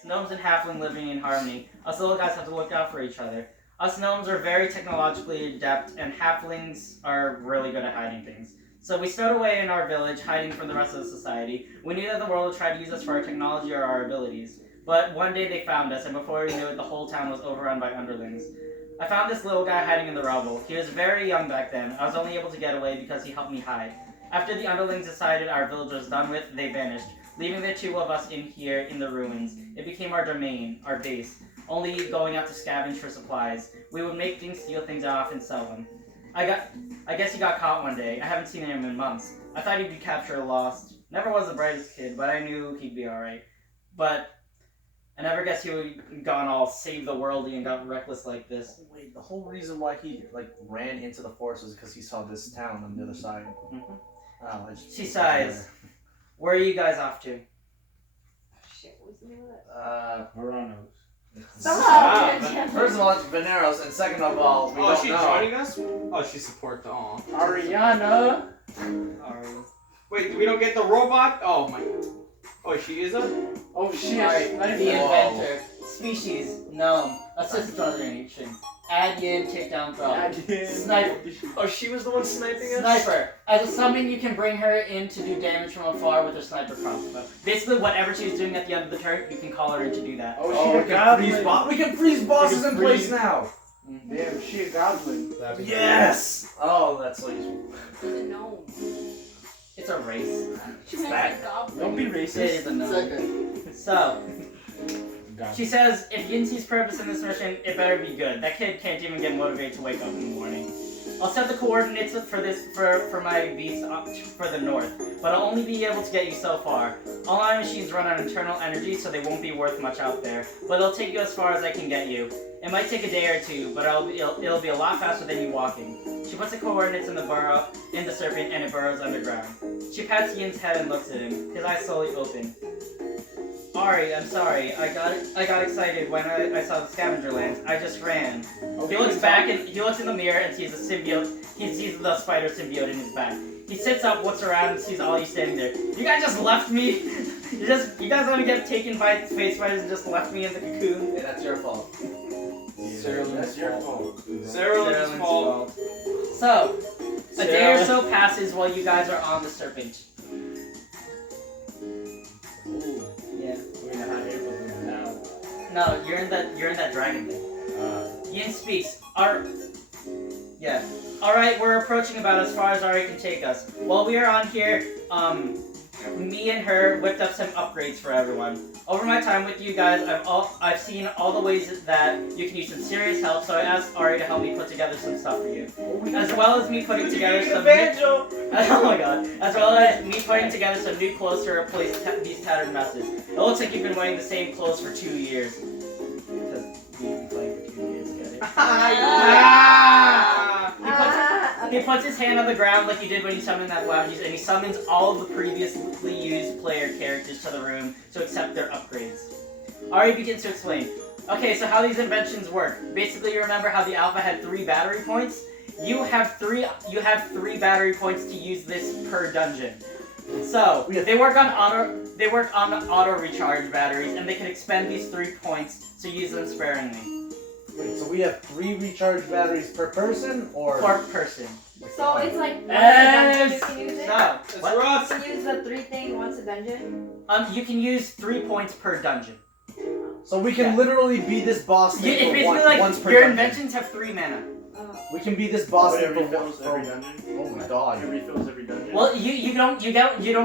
science. Gnomes and halfling living in harmony. Us little guys have to look out for each other. Us gnomes are very technologically adept, and halflings are really good at hiding things. So we stowed away in our village, hiding from the rest of the society. We knew that the world would try to use us for our technology or our abilities. But one day they found us, and before we knew it, the whole town was overrun by underlings. I found this little guy hiding in the rubble. He was very young back then. I was only able to get away because he helped me hide. After the underlings decided our village was done with, they vanished, leaving the two of us in here in the ruins. It became our domain, our base, only going out to scavenge for supplies. We would make things, steal things off, and sell them. I guess he got caught one day. I haven't seen him in months. I thought he'd be captured or lost. Never was the brightest kid, but I knew he'd be alright. But I never guessed he would gone all save the worldy and got reckless like this. Wait, the whole reason why he ran into the forest was because he saw this town on the other side. Mm-hmm. Oh, She sighs. Where are you guys off to? Shit, what's the name of that? Vaneros. First of all, it's Vaneros, and second of all, we don't she's know. joining us? Oh, she supports the all. Ariana. Wait, we don't get the robot? Oh my. Oh, she is a. Oh shit. The inventor. Species. Gnome. Assistant generation. Add yin, take down throw. Sniper. Oh, she was the one sniping us? Sniper. As a summon, you can bring her in to do damage from afar with her sniper crossbow. Basically, whatever she's doing at the end of the turn, you can call her in to do that. Oh, we can freeze bosses in place now! Damn, she a goblin. Yes! Oh, that's like... She's a gnome. It's a race. She's back. a goblin. Don't be It racist. is a gnome. So, she says, if Yin sees purpose in this mission, it better be good. That kid can't even get motivated to wake up in the morning. I'll set the coordinates for my beast for the north, but I'll only be able to get you so far. All my machines run on internal energy, so they won't be worth much out there, but they'll take you as far as I can get you. It might take a day or two, but it'll be a lot faster than you walking. She puts the coordinates in the serpent, and it burrows underground. She pats Yin's head and looks at him. His eyes slowly open. Ari, I'm sorry. I got excited when I saw the scavenger lands. I just ran. He looks back and he looks in the mirror and sees the symbiote. He sees the spider symbiote in his back. He sits up, looks around, and sees all you standing there. You guys just left me. You guys want to get taken by space spiders and just left me in the cocoon. Hey, that's your fault. That's your fault. Sarah's fault. So, a day or so passes while you guys are on the serpent. Ooh. Yeah. We're not able to now. No, you're in that dragon thing. Yin speaks. Yeah. Alright, we're approaching about as far as Ari can take us. While we are on here, me and her whipped up some upgrades for everyone. Over my time with you guys, I've seen all the ways that you can use some serious help, so I asked Ari to help me put together some stuff for you. As well as me putting together some oh my god. As well as me putting together some new clothes to replace these tattered messes. It looks like you've been wearing the same clothes for 2 years. Because you've been playing for 2 years, get it? He puts his hand on the ground like he did when he summoned that lounge, and he summons all of the previously used player characters to the room to accept their upgrades. Ari begins to explain. Okay, so how these inventions work. Basically, you remember how the alpha had 3 battery points? You have three battery points to use this per dungeon. So they work on auto recharge batteries, and they can expend these 3 points, so use them sparingly. Wait, so we have 3 recharge batteries per person, or? Per person. So it's like once Yes! a dungeon you can use it? So, what? Ross! You can use the 3 thing once a dungeon? You can use 3 points per dungeon. So we can literally beat this boss It's thing basically for like once per your dungeon. inventions have 3 mana. We can beat this boss But it thing for refills every dungeon? Oh my god. It refills every dungeon? Well, you don't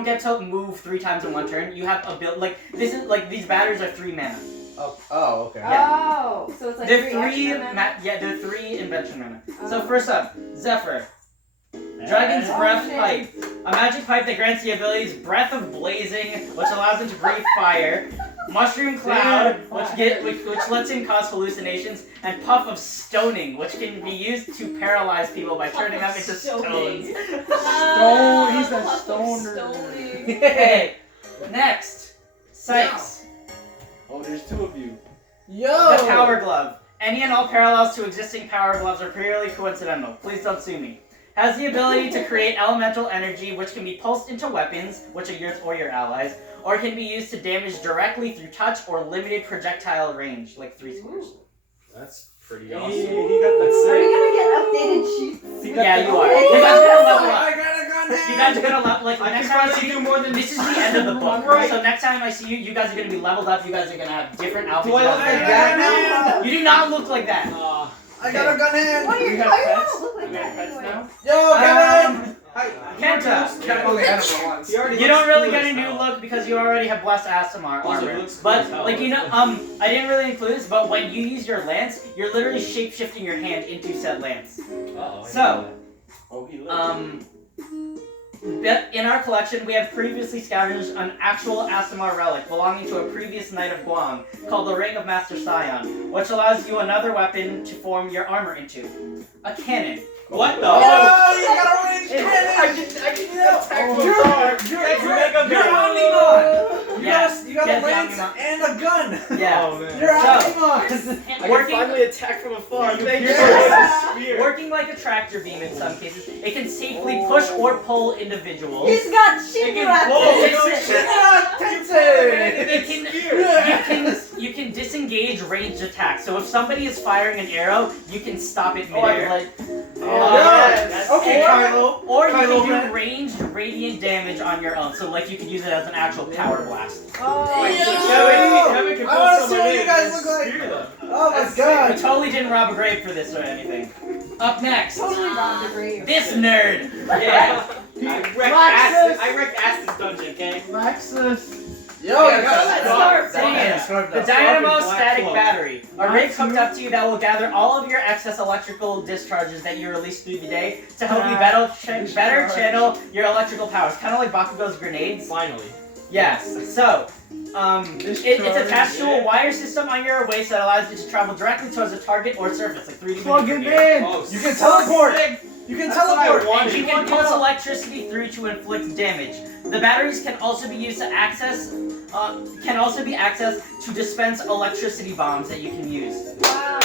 get to move 3 times in one turn. You have a build these batteries are 3 mana. Oh, okay. Yeah. Oh, so it's like They're 3 extra mana? they're 3 invention mana. So Oh. first up, Zephyr. Dragon's Breath shit. Pipe. A magic pipe that grants the abilities Breath of Blazing, which allows him to breathe fire, Mushroom Cloud, which lets him cause hallucinations, and Puff of Stoning, which can be used to paralyze people by turning them into stones. He's a stoner. Hey, next, Sykes. Oh, there's 2 of you. Yo! The Power Glove. Any and all parallels to existing power gloves are purely coincidental. Please don't sue me. Has the ability to create elemental energy, which can be pulsed into weapons, which are yours or your allies, or can be used to damage directly through touch or limited projectile range, like 3 squares. That's pretty He awesome. got Are the we gonna get updated sheets? Yeah, you are. Okay. You guys are gonna level up. I got a gun hand. You guys are gonna level, like, I next can time I finally see do more than this is the end of the book. Right. So next time I see you, you guys are gonna be leveled up. You guys are gonna have different outfits. Do I look like that now? You do not look like that. I got a gun hand. Why You you got why you pets? don't look like You got that pets anyway? now? Yo, Kevin. Hi. Kenta. Kevin only had him once. He already You don't looks really cool get a as new hell. look because you already have blessed Asimar Also, he armor. looks cool But as hell. like you know, I didn't really include this, but when you use your lance, you're literally shape-shifting your hand into said lance. So, Oh, he in our collection, we have previously scavenged an actual Asimar relic belonging to a previous knight of Guang called the Ring of Master Scion, which allows you another weapon to form your armor into. A cannon. What the? Yo, you got a range I cannon. can attack Oh, from you're- afar. You're Omnimon. Yes, You got yes, a lance Omnimon. and a gun. Yeah. Oh man. You're So- Omnimon. I can Working- finally attack from afar. You Thank pierce you. me with a spear. Working like a tractor beam in some cases, it can safely push or pull individuals. He's got It Shinju can at blow. this. You can disengage ranged attacks. So if somebody is firing an arrow, you can stop it Oh, I midair. like. Yes. Okay, Or- Kylo. Or you Kylo can Ren. do ranged radiant damage on your own. So like you could use it as an actual power blast. Oh, Wait, so Yo! Kevin can I pull wanna see someone what you in guys and look like. spear them. Oh my We god. totally didn't rob a grave for this or anything. Up next, totally robbed the grave. this nerd. Yeah. I wrecked Aston's dungeon, okay? Lexus. Yo, Yeah, you got let's start. The Dynamo Black Static Cloak. Battery, a rig hooked up to you that will gather all of your excess electrical discharges that you release through the day to help you better channel your electrical powers, kind of like Bakugo's grenades. Finally. Yes. So, it's attached to a wire system on your waist that allows you to travel directly towards a target or surface, like 3D. Plug it miniature. in. Oh, You can teleport. sick. You can That's what I teleport. wanted. And you can pulse electricity through to inflict damage. The batteries can also be used to accessed to dispense electricity bombs that you can use. Wow.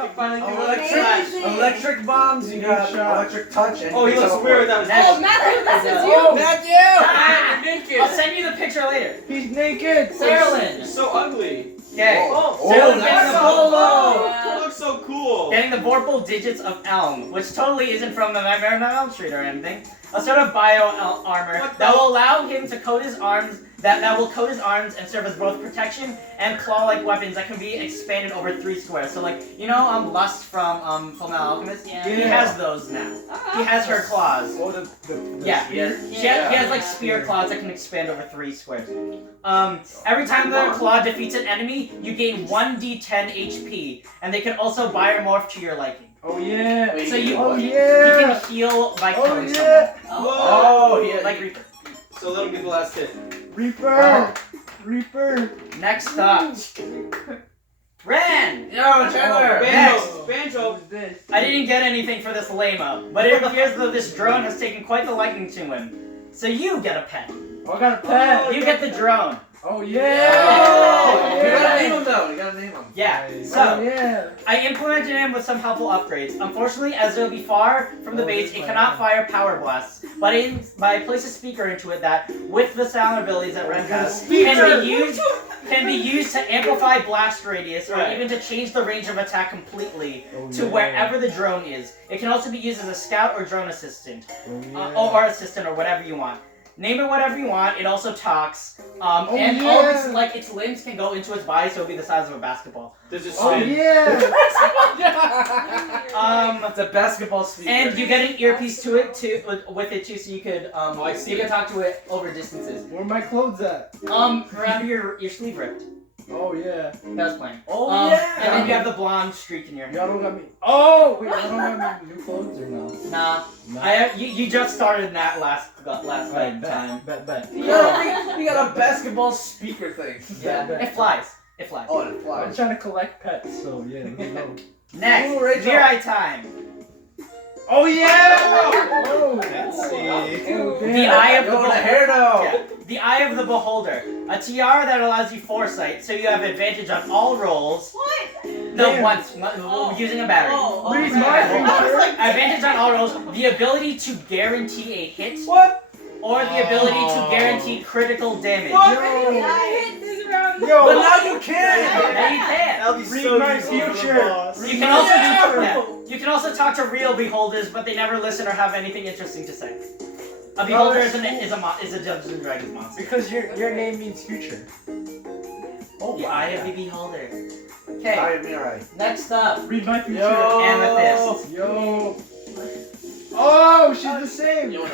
Electric, electric bombs. You got electric touch. And Oh, he you can looks teleport. weird without his Next. Oh, Matthew, this is Oh, you. Matthew. Ah, naked. I'll send you the picture later. He's naked. You're Saralyn. so ugly. Okay. Oh, Saralyn that's getting the so Vorpal. You look so cool. Getting the Vorpal digits of Elm, which totally isn't from the Nightmare on Elm Street or anything. A sort of armor What that the- will allow him to coat his arms. That will coat his arms and serve as both protection and claw-like weapons that can be expanded over 3 squares. So like, you know, Lust from Fullmetal Alchemist? Yeah. He has those now. He has her claws. Oh, the Yeah. spear? He has like spear claws that can expand over 3 squares. Every time their claw defeats an enemy, you gain 1d10 HP, and they can also biomorph to your liking. Oh yeah. So you, Oh you yeah. can heal by Oh killing yeah. Oh, yeah. someone. Like Reaper. So that'll be the last hit. Reaper. Reaper. Next up, Ren. Yo, Chandler. Banjo. Banjo. Who's this? I didn't get anything for this lame-up, but it appears that this drone has taken quite the liking to him. So you get a pet. Oh, I got a pet. You get the drone. Oh Oh, yeah. you gotta name him though. You gotta name him. Yeah. Oh So yeah. I implemented him with some helpful upgrades. Unfortunately, as it will be far from the base, it cannot fire power blasts. But I place a speaker into it that, with the sound abilities that Ren has, can be used to amplify blast radius or Right. even to change the range of attack completely Oh, to yeah. wherever the drone is. It can also be used as a scout or drone assistant, Oh, yeah. or assistant or whatever you want. Name it whatever you want. It also talks, and all of yeah. its limbs can go into its body, so it'll be the size of a basketball. Does it Oh spin? yeah. It's a basketball speaker. And you get an earpiece to it too, with it too, so you could I see you can it. talk to it over distances. Where are my clothes at? Remember your sleeve ripped. Oh yeah. That was playing. Oh And yeah. then you have the blonde streak in your hair. Y'all don't got me. Oh wait, y'all don't got me new clothes or no? Nah, No. you just started that last Alright, time. bet. You got a basketball speaker thing. Yeah, bet. it flies. It flies. Oh, it I'm flies. trying to collect pets, so yeah. Let me know. Next, Ooh, Rachel. Mirai time. Oh yeah. Oh, The Eye of the Yo, the hair though. Yeah. The Eye of the Beholder, a tiara that allows you foresight, so you have advantage on all rolls. What? No, Damn. once using a battery. Read right. my I was like, Advantage on all rolls. The ability to guarantee a hit. What? or the ability to guarantee critical damage. What? Yo, but now you can. Yeah, you can. That'll be Read so my useful for the future. boss. You can also you can also talk to real beholders, but they never listen or have anything interesting to say. A beholder is a Dungeons and Dragons monster. Because your name means future. Oh, the eye of the beholder. Okay, Alright. next up, Read my future. Yo. Amethyst. Yo. Oh, she's the same. You want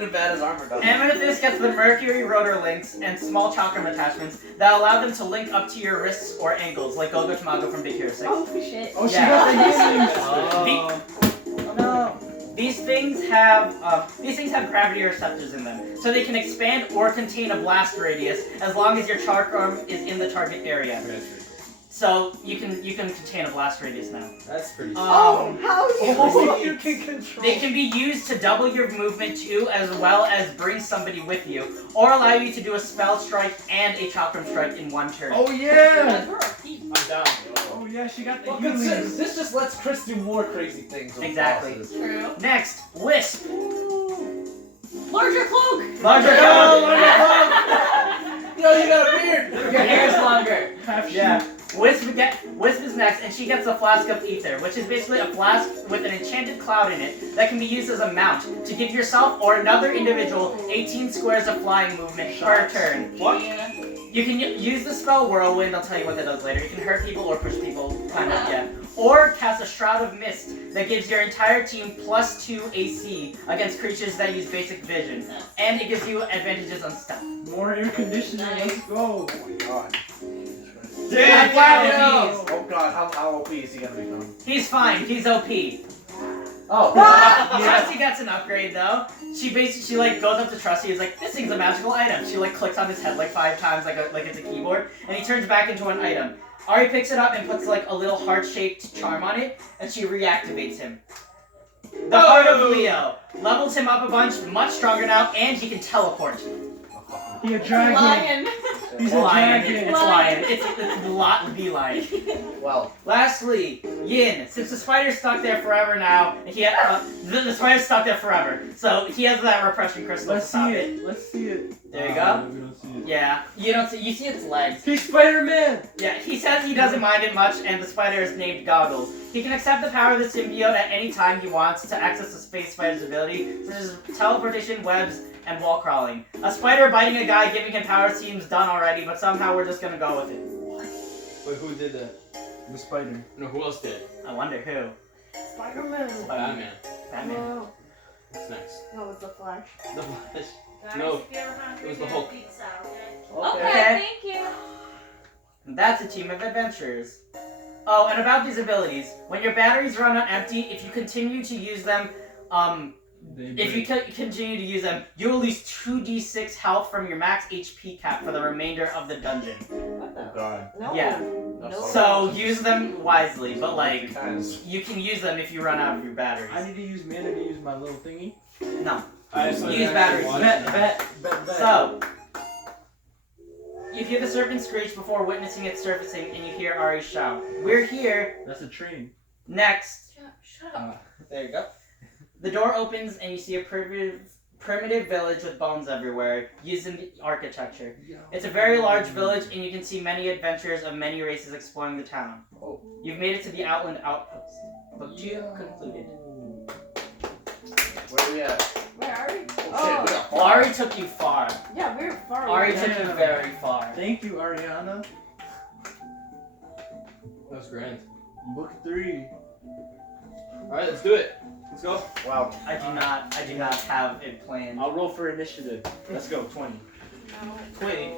Nevada's armor done. Amethyst gets the Mercury rotor links and small chakram attachments that allow them to link up to your wrists or ankles, like Gogo Tamago from Big Hero 6. Oh shit. Oh, she Yeah. got the healing. Oh no. These things have gravity receptors in them, so they can expand or contain a blast radius as long as your chakram is in the target area. So you can contain a blast radius now. That's pretty. Oh, how You can control. They can be used to double your movement too, as well as bring somebody with you, or allow you to do a spell strike and a chakram strike in one turn. Oh yeah. I'm down. Oh yeah, she got the Well, healing. this just lets Chris do more crazy things. with Exactly. bosses. True. Next, Wisp. Larger cloak. Larger Yo, cone. Yo, you got a beard. Your hair is longer. Half Yeah. Wisp is next, and she gets a flask of ether, which is basically a flask with an enchanted cloud in it that can be used as a mount to give yourself or another individual 18 squares of flying movement per turn. What? You can use the spell Whirlwind, I'll tell you what that does later. You can hurt people or push people, kind of, yeah. Or cast a Shroud of Mist that gives your entire team +2 AC against creatures that use basic vision. And it gives you advantages on stealth. More air conditioning. Let's go. Oh my god. Damn, Damn. Oh god, how OP is he gonna become? He's fine, he's OP. Oh. Trusty gets an upgrade though. She like goes up to Trusty, is like, this thing's a magical item. She like clicks on his head like 5 times like it's a keyboard, and he turns back into an item. Ari picks it up and puts like a little heart-shaped charm on it, and she reactivates him. The Heart of Leo levels him up a bunch, much stronger now, and he can teleport. He a dragon. Lion. He's a Lion. dragon. It's lion. It's the lion. Well, Lastly, Yin. Since the spider's stuck there forever now, the spider's stuck there forever, so he has that repression crystal Let's to stop see it. it. Let's see it. There you go. We don't see it. Yeah, you see its legs. He's Spider-Man. Yeah, he says he doesn't mind it much, and the spider is named Goggles. He can accept the power of the symbiote at any time he wants to access the space spider's ability, such as teleportation, webs, and wall crawling. A spider biting a guy giving him power seems done already, but somehow we're just gonna go with it. Wait, who did that? The spider. No, who else did? I wonder who. Spider-Man. Batman. Batman. No. What's next? No, it's the Flash. The Flash. Guys, No, if you're hungry, it was the get a Hulk. pizza, okay? Okay. Thank you. That's a team of adventurers. Oh, and about these abilities, when your batteries run on empty, if you continue to use them, continue to use them, you will lose 2d6 health from your max HP cap for the remainder of the dungeon. What oh the? god. No. Yeah. No. So use them wisely, but like, Guys. you can use them if you run out of your batteries. I need to use mana to use my little thingy. No. I just Use batteries. Bet. So, you hear the serpent screech before witnessing it surfacing, and you hear Ari shout, "We're here!" That's a train. Next. Shut up. There you go. The door opens, and you see a primitive village with bones everywhere, using the architecture. It's a very large village, and you can see many adventurers of many races exploring the town. Oh. You've made it to the Outland Outpost. Book 2 concluded. Where are we at? Where are we? Oh, shit, we got far. Ari took you far. Yeah, we're far Ari away. took you very far. Thank you, Ariana. That was grand. Book 3. Alright, let's do it. Let's go. Wow. I do not have it planned. I'll roll for initiative. Let's go. 20. No. 20.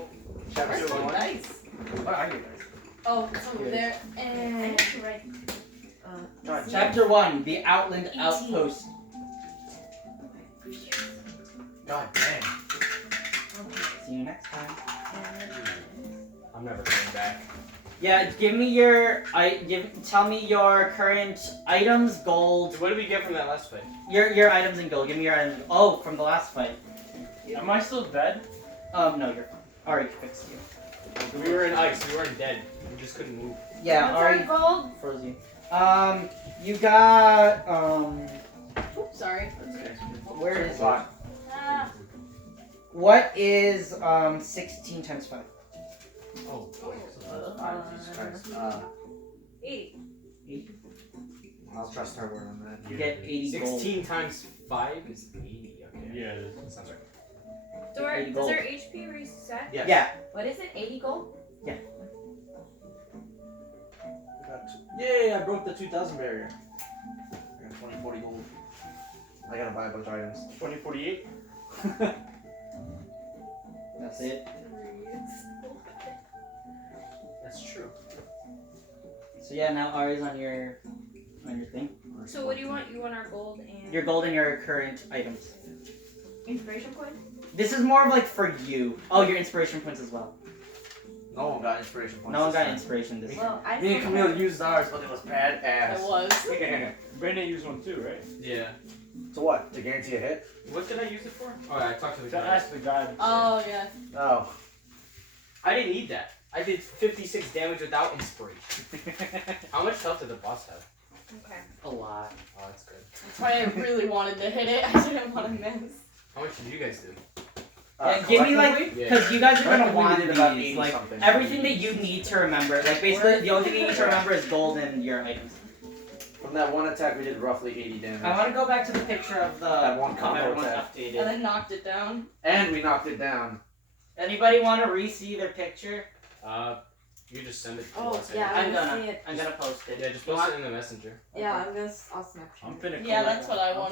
Chapter Where's my 1. dice? What are you guys? Oh, it's over there. I And need to write. Chapter 1, The Outland Outpost. God damn. See you next time. I'm never coming back. Yeah, tell me your current items, gold. What did we get from that last fight? Your items in gold. Give me your items. Oh, from the last fight. Am I still dead? No, you're fine. Ari fixed you. We were in ice. We weren't dead. We just couldn't move. Yeah, What's our Ari gold? froze you. You got Oops, sorry. where is it? Ah, What is 16 times 5? Oh boy. Jesus Christ. 80. I'll trust her word on that. You get 80 gold. 16 times 5 is 80. Okay. Yeah. That sounds right. Does gold. our HP reset? Yes. Yeah. What is it? 80 gold? Yay, I broke the 2,000 barrier. I got 2040 gold. I gotta buy a bunch of items. 2048. That's it. That's true. So yeah, now Ari's on your thing. So what do you want? You want our gold and Your gold and your current items. inspiration coin? This is more of like for you. Oh, your inspiration points as well. No one got inspiration points. No one this got time. inspiration this time. Well, I Me and still Camille have- used ours, but it was bad ass. I was. Brandon used one too, right? Yeah. So what? To guarantee a hit? What did I use it for? Oh, yeah, I talked to the To guy. ask the guy. Oh yeah. Oh. I didn't need that. I did 56 damage without inspiration. How much health did the boss have? Okay. A lot. Oh, that's good. That's why I really wanted to hit it. I didn't want to miss. How much did you guys do? Yeah, give me like, collectively, because you guys are gonna collectively want we did about these, 80 like something. everything that you need to remember. Like basically, the only thing you need to remember is gold and your items. From that one attack, we did roughly 80 damage. I want to go back to the picture of the That one of combo everyone's attack. And updated. then knocked it down. And we knocked it down. Anybody want to re-see their picture? You just send it to Oh, us. yeah. I'm wanna gonna. see it. I'm gonna post it. Yeah, just post it in the messenger. Yeah, I'll snap. I'm finna Yeah, collect that's what I wanted.